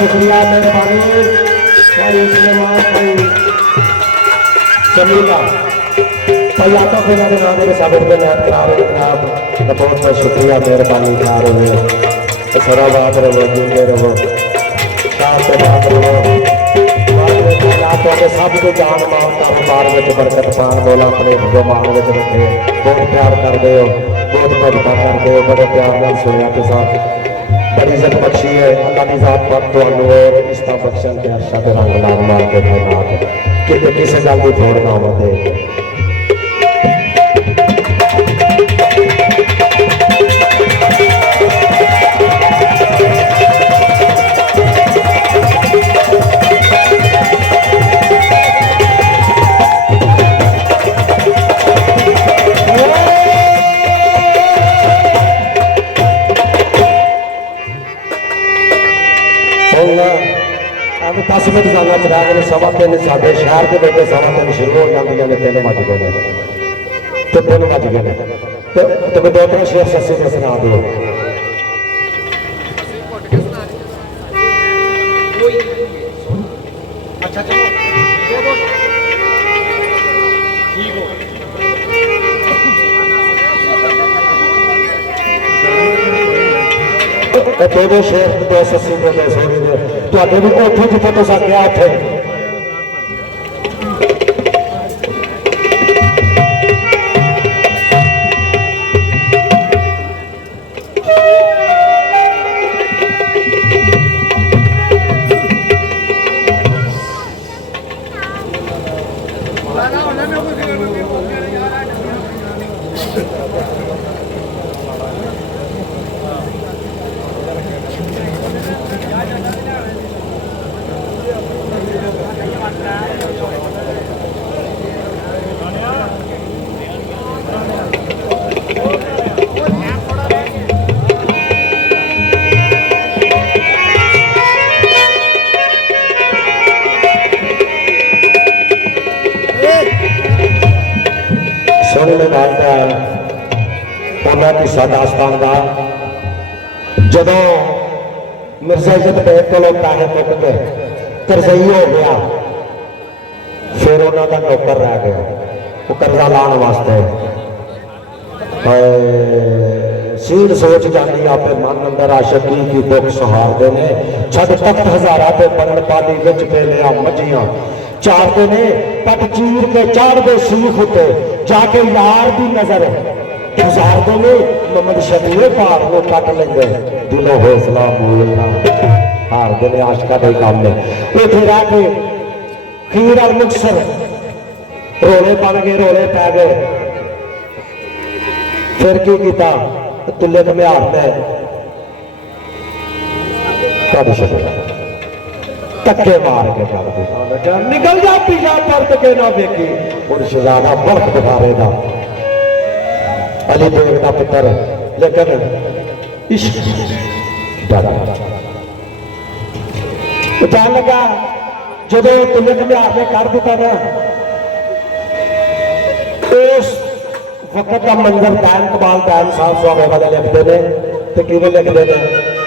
शुक्रिया मेहरबानी भाई सलेमान भाई समीला भाई आता फिर मेरे नाम के साबित में याद करा रहे जनाब बहुत बहुत शुक्रिया मेहरबानी करा रहे हो सराबाद रहो जिंदे रहो साथ बात रहो आपके सब को जान मान कारोबार में बरकत पान बोला अपने जमान में रखे बहुत प्यार करते हो बहुत मदद करते हो बड़े प्यार में सुनिया के साथ बड़ी इज्जत बख्शी है अल्लाह की जात पर तो और रिश्ता बख्शन के अर्शद रंग लाल मार के नाम कि किसी गल की थोड़ ना होते दस मिनट गाना चला गए सवा तीन साढ़े शहर के बेटे सवा तीन शुरू हो जाती ने तीन बज गए तो तीन बज गए तो मैं दो तीन शेर सस्सी में सुना दो दो शेर दो सस्सी में सोने तो भी उठो जिथे तुसा गया थे सोने बात ਉਹਨਾਂ ਦੀ ਦਾਸਤਾਨ ਦਾ ਜਦੋਂ ਮਿਰਜ਼ਾ ਇਜ਼ਤ ਬੇਗ ਕੋਲੋਂ ਪੈਸੇ ਮੁੱਕ ਗਏ ਕਰਜ਼ਈ ਹੋ ਗਿਆ ਫਿਰ ਉਹਨਾਂ ਦਾ ਨੌਕਰ ਰਹਿ ਗਿਆ ਉਹ ਕਰਜ਼ਾ ਲਾਉਣ ਵਾਸਤੇ ਸੀਰ ਸੋਚ ਜਾਂਦੀ ਆਪੇ ਮਨ ਅੰਦਰ ਆਸ਼ਕੀ ਦੀ ਦੁੱਖ ਸਹਾਰਦੇ ਨੇ ਛੱਡ ਤਖਤ ਹਜ਼ਾਰਾਂ ਤੇ ਬਣਨ ਪਾਲੀ ਵਿੱਚ ਪੇਲਿਆ ਮੱਝੀਆਂ ਚਾਰਦੇ ਨੇ ਪੱਟ ਚੀਰ ਕੇ ਚਾੜਦੇ ਸੀਖ ਉੱਤੇ ਜਾ ਕੇ ਯਾਰ ਦੀ ਨਜ਼ਰ गुजारते ने मोहम्मद शफी पाक को कट लेंगे दिलों हौसला बोलना हारते ने आशका के काम में इतने रह के खीर अल मुक्तसर रोले बन गए रोले पै गए फिर की किया तुले घमियार ने धक्के मार के निकल जा पीछा परत के ना वेखी और शहजादा बड़क बुखारे का अली बेग का पुत्र लेकिन इश्क डरा जान लगा जो तुले घमियार ने कर दिता ना उस वक्त का मंजर दैन कमाल दैन साहब स्वामी वाले लिखते हैं तो किवें लिखते हैं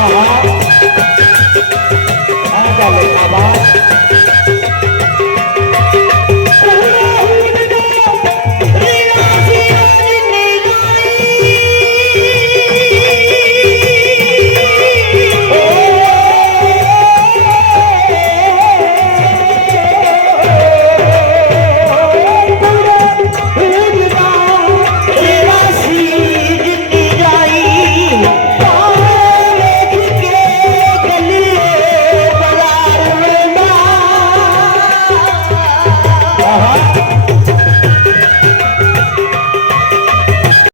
हाँ